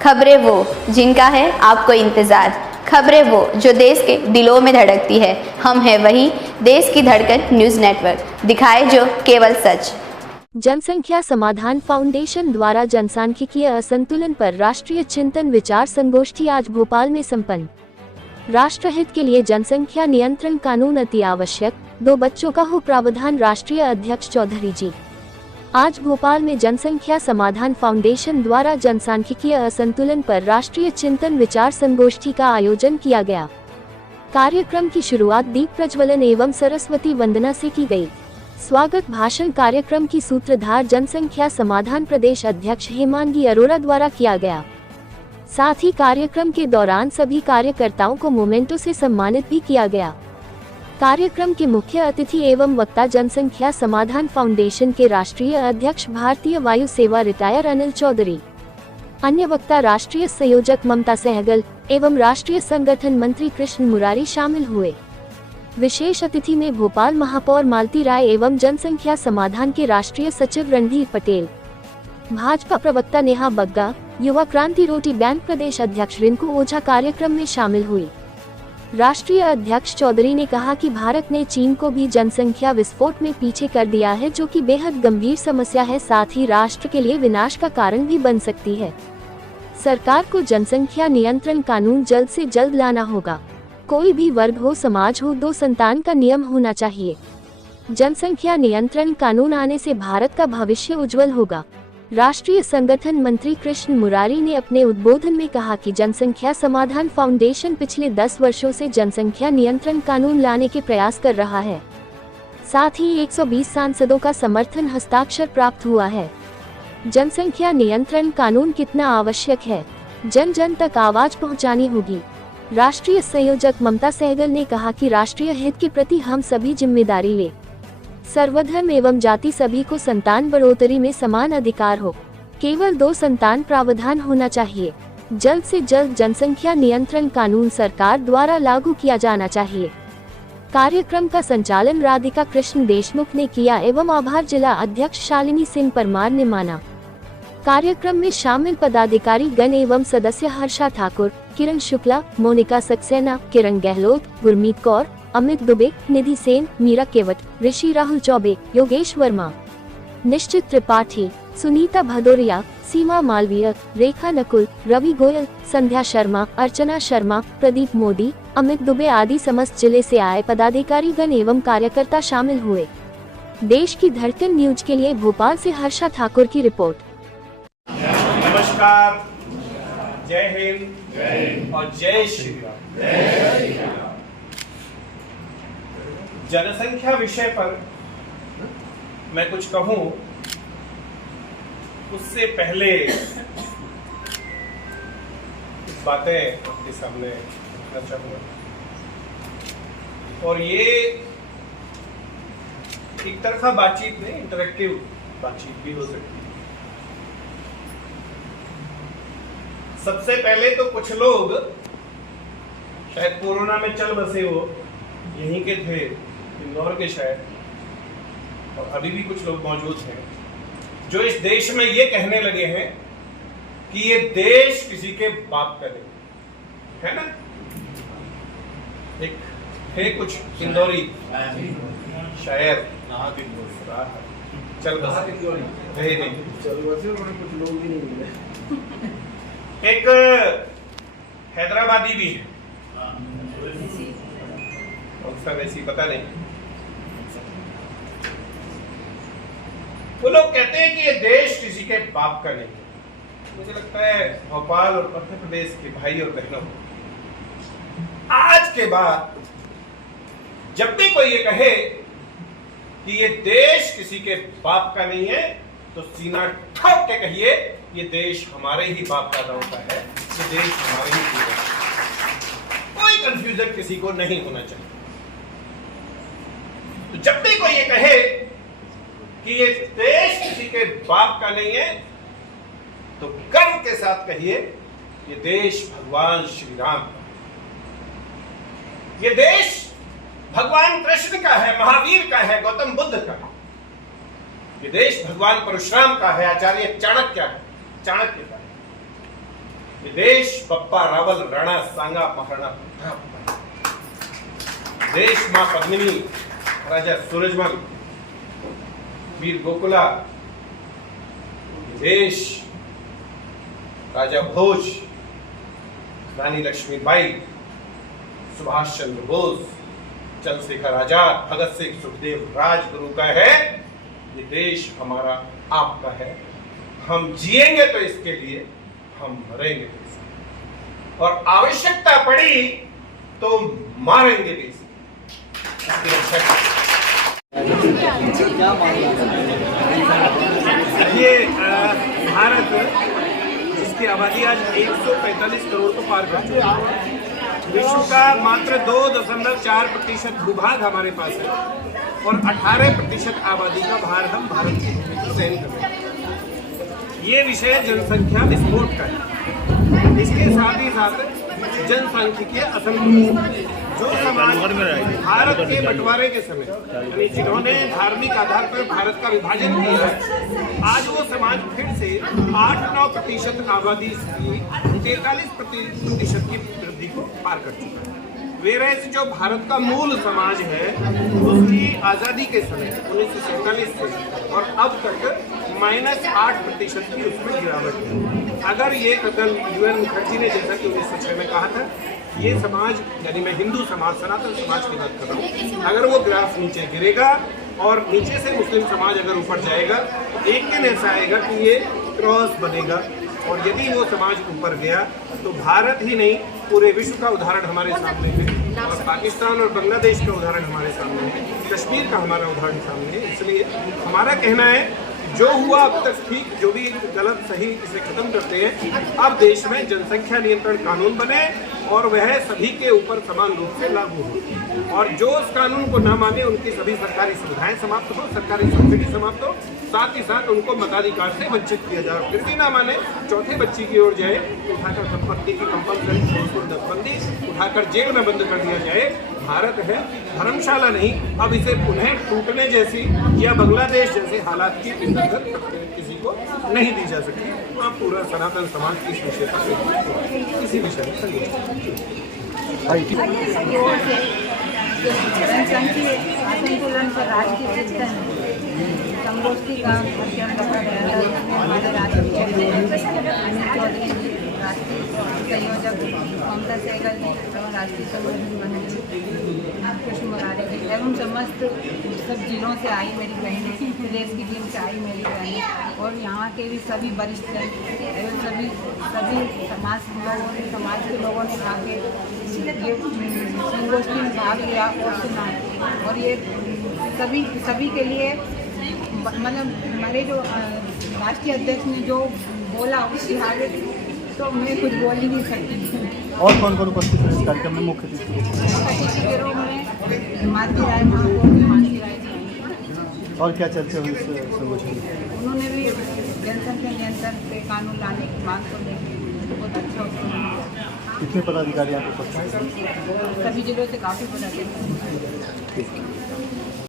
खबरें वो जिनका है आपको इंतजार, खबरें वो जो देश के दिलों में धड़कती है। हम हैं वही देश की धड़कन न्यूज नेटवर्क, दिखाए जो केवल सच। जनसंख्या समाधान फाउंडेशन द्वारा जनसांख्यिकीय असंतुलन पर राष्ट्रीय चिंतन विचार संगोष्ठी आज भोपाल में संपन्न। राष्ट्रहित के लिए जनसंख्या नियंत्रण कानून अति आवश्यक, 2 बच्चों का हो प्रावधान। राष्ट्रीय अध्यक्ष चौधरी जी आज भोपाल में जनसंख्या समाधान फाउंडेशन द्वारा जनसांख्यिकीय असंतुलन पर राष्ट्रीय चिंतन विचार संगोष्ठी का आयोजन किया गया। कार्यक्रम की शुरुआत दीप प्रज्वलन एवं सरस्वती वंदना से की गई। स्वागत भाषण कार्यक्रम की सूत्रधार जनसंख्या समाधान प्रदेश अध्यक्ष हेमांगी अरोरा द्वारा किया गया। साथ ही कार्यक्रम के दौरान सभी कार्यकर्ताओं को मोमेंटो से सम्मानित भी किया गया। कार्यक्रम के मुख्य अतिथि एवं वक्ता जनसंख्या समाधान फाउंडेशन के राष्ट्रीय अध्यक्ष भारतीय वायु सेवा रिटायर अनिल चौधरी, अन्य वक्ता राष्ट्रीय संयोजक ममता सहगल एवं राष्ट्रीय संगठन मंत्री कृष्ण मुरारी शामिल हुए। विशेष अतिथि में भोपाल महापौर मालती राय एवं जनसंख्या समाधान के राष्ट्रीय सचिव रणधीर पटेल, भाजपा प्रवक्ता नेहा बग्गा, युवा क्रांति रोटी बैंक प्रदेश अध्यक्ष रिंकू ओझा कार्यक्रम में शामिल हुई। राष्ट्रीय अध्यक्ष चौधरी ने कहा कि भारत ने चीन को भी जनसंख्या विस्फोट में पीछे कर दिया है, जो कि बेहद गंभीर समस्या है, साथ ही राष्ट्र के लिए विनाश का कारण भी बन सकती है। सरकार को जनसंख्या नियंत्रण कानून जल्द से जल्द लाना होगा। कोई भी वर्ग हो, समाज हो, 2 संतान का नियम होना चाहिए। जनसंख्या नियंत्रण कानून आने से भारत का भविष्य उज्जवल होगा। राष्ट्रीय संगठन मंत्री कृष्ण मुरारी ने अपने उद्बोधन में कहा कि जनसंख्या समाधान फाउंडेशन पिछले 10 वर्षों से जनसंख्या नियंत्रण कानून लाने के प्रयास कर रहा है। साथ ही 120 सांसदों का समर्थन हस्ताक्षर प्राप्त हुआ है। जनसंख्या नियंत्रण कानून कितना आवश्यक है, जन जन तक आवाज पहुंचानी होगी। राष्ट्रीय संयोजक ममता सहगल ने कहा कि राष्ट्रीय हित के प्रति हम सभी जिम्मेदारी ले। सर्वधर्म एवं जाति सभी को संतान बढ़ोतरी में समान अधिकार हो। केवल 2 संतान प्रावधान होना चाहिए। जल्द से जल्द जनसंख्या नियंत्रण कानून सरकार द्वारा लागू किया जाना चाहिए। कार्यक्रम का संचालन राधिका कृष्ण देशमुख ने किया एवं आभार जिला अध्यक्ष शालिनी सिंह परमार ने माना। कार्यक्रम में शामिल पदाधिकारी गण एवं सदस्य हर्षा ठाकुर, किरण शुक्ला, मोनिका सक्सेना, किरण गहलोत, गुरमीत कौर, अमित दुबे, निधि सेन, मीरा केवट, ऋषि राहुल चौबे, योगेश वर्मा, निश्चित त्रिपाठी, सुनीता भदौरिया, सीमा मालवीय, रेखा नकुल, रवि गोयल, संध्या शर्मा, अर्चना शर्मा, प्रदीप मोदी, अमित दुबे आदि समस्त जिले से आए पदाधिकारी गण एवं कार्यकर्ता शामिल हुए। देश की धड़कन न्यूज के लिए भोपाल से हर्षा ठाकुर की रिपोर्ट। नमस्कार, जय हिंद और जय श्री राम। जनसंख्या विषय पर मैं कुछ कहूं उससे पहले कुछ बातें आपके सामने रखना चाहूंगा, और ये एक तरफा बातचीत नहीं, इंटरेक्टिव बातचीत भी हो सकती है। सबसे पहले तो कुछ लोग शायद कोरोना में चल बसे हो, यहीं के थे, इंदौर के शायद, और अभी भी कुछ लोग मौजूद हैं जो इस देश में ये कहने लगे हैं कि ये देश किसी के बाप का नहीं है ना। एक थे कुछ इंदौरी शायर चल बसे, एक हैदराबादी भी है, उसका वैसी पता नहीं। वो लोग कहते हैं कि ये देश किसी के बाप का नहीं। मुझे लगता है भोपाल और मध्य प्रदेश के भाई और बहनों, आज के बाद जब भी कोई ये कहे कि ये देश किसी के बाप का नहीं है, तो सीना ठोक के कहिए ये देश हमारे ही बाप दादाओं का है, ये देश हमारे ही पूरे है। कोई कंफ्यूजन किसी को नहीं होना चाहिए। तो जब भी कोई ये कहे कि ये देश किसी के बाप का नहीं है, तो गर्व के साथ कहिए ये देश भगवान श्री राम का, ये देश भगवान कृष्ण का है, महावीर का है, गौतम बुद्ध का है। ये देश भगवान परशुराम का है, आचार्य चाणक्य का है। ये देश बप्पा रावल राणा सांगा महाराणा प्रताप, देश मां पद्मिनी, राजा सूरजमल, वीर गोकुला, देश राजा भोज, रानी लक्ष्मीबाई, सुभाष चंद्र बोस, चंद्रशेखर आजाद, भगत सिंह, सुखदेव, राजगुरु का है। ये देश हमारा आपका है। हम जिएंगे तो इसके लिए, हम मरेंगे तो इसके लिए, और आवश्यकता पड़ी तो मारेंगे भी इसकी रक्षा। ये भारत जिसकी आबादी आज 145 करोड़ को पार कर चुकी है, विश्व का मात्र 2.4% भूभाग हमारे पास है और 18% आबादी का भार हम भारत के सहन कर रहे हैं। ये विषय जनसंख्या विस्फोट का है। इसके साथ ही साथ जनसांख्यिकीय असंतुलन, जो समाज भारत के बंटवारे के समय यानी जिन्होंने धार्मिक आधार पर भारत का विभाजन किया है, आज वो समाज फिर से 8-9% आबादी की 43% की वृद्धि को पार कर चुका है। वेरस जो भारत का मूल समाज है, उसकी आजादी के समय 1947 से और अब तक -8% की उसमें गिरावट है। अगर ये कतल UN मुखर्जी ने जैसा कि 1906 में कहा था, ये समाज यानी मैं हिंदू समाज, सनातन समाज की बात कर रहा हूँ, अगर वो ग्राफ नीचे गिरेगा और नीचे से मुस्लिम समाज अगर ऊपर जाएगा, तो एक दिन ऐसा आएगा कि ये क्रॉस बनेगा, और यदि वो समाज ऊपर गया तो भारत ही नहीं पूरे विश्व का उदाहरण हमारे सामने है, और पाकिस्तान और बांग्लादेश का उदाहरण हमारे सामने है, कश्मीर का हमारा उदाहरण सामने है। इसलिए हमारा कहना है जो हुआ अब तक ठीक, जो भी गलत सही इसे खत्म करते हैं। अब देश में जनसंख्या नियंत्रण कानून बने और वह सभी के ऊपर समान रूप से लागू हो, और जो उस कानून को न माने उनकी सभी सरकारी सुविधाएं समाप्त हो, सरकारी सब्सिडी समाप्त हो, साथ ही साथ उनको मताधिकार से वंचित किया जाए। फिर भी ना माने, चौथे बच्चे की ओर जाए तो उठाकर संपत्ति की कंपलसरी नसबंदी, उठाकर जेल में बंद कर दिया जाए। भारत है, धर्मशाला नहीं। अब इसे पुनः टूटने जैसी या बांग्लादेश जैसे हालात की इजाजत किसी को नहीं दी जा सकती। आप पूरा सनातन समाज की इस विषय पर इसी विषय में जनसंख्या असंतुलन पर राष्ट्रीय संगोष्ठी का अध्ययन रखा गया था, जिसमें हमारे राष्ट्रीय अनिल चौधरी जी, राष्ट्रीय संयोजक ममता सहगल जी एवं राष्ट्रीय संगठन मंत्री कृष्ण मुरारी जी एवं समस्त सब जिलों से आई मेरी बहनें, प्रदेश की टीम से आई मेरी बहनें, और यहाँ के भी सभी वरिष्ठ एवं सभी समाज के लोगों ने आके ये संगोष्ठी में भाग लिया और सुना। और ये सभी के लिए मतलब हमारे जो राष्ट्रीय अध्यक्ष ने जो बोला उसकी हालत, तो मैं कुछ बोल ही नहीं सकती। और कौन कौन उपस्थित है इस कार्यक्रम में? मुख्य अतिथि के रूप में मालती राय महापौर मालती राय जी। और क्या चर्चा हुई इस संगोष्ठी में? उन्होंने भी जनसंख्या नियंत्रण पे कानून लाने की मांग को लेकर बहुत अच्छा उत्तर। कितने पदाधिकारी यहाँ पे उपस्थित हैं? सभी जिलों से काफ़ी पदाधिकारी।